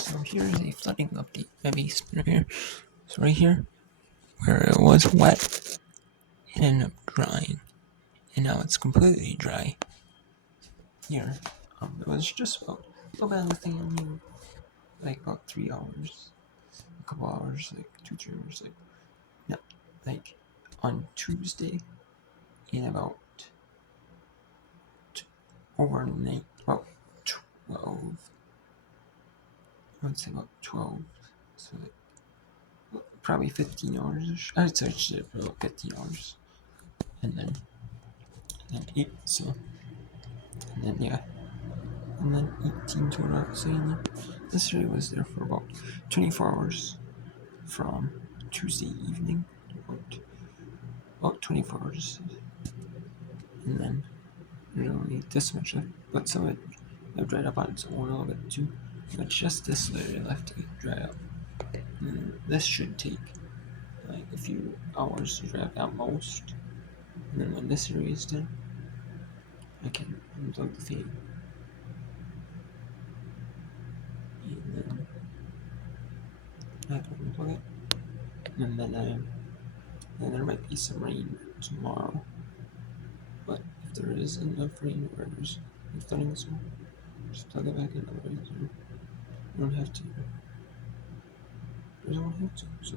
So here's a flooding update. I have a spinner here. So right here, where it was wet, it ended up drying, and now it's completely dry. Here, it was just about nothing in here, like about 3 hours, a couple hours, like 2 3 hours, like no, like on Tuesday, in about overnight, about 12. I would say about 12. So like probably 15 hours. I'd search it for about 15 hours. And then 8, so, and then, yeah, and then 18 total, I would say, and then this area was there for about 24 hours from Tuesday evening, about 24 hours, and then there's only this much left, but some of it dried up on its own a little bit too, but just this area left to dry up. And this should take like a few hours to dry up at most, and then when this area is done, I can unplug the fan, and then I can unplug it, and then there might be some rain tomorrow. But if there is enough rain or there's flooding, so just plug it back in. Otherwise, you don't have to. You don't have to. So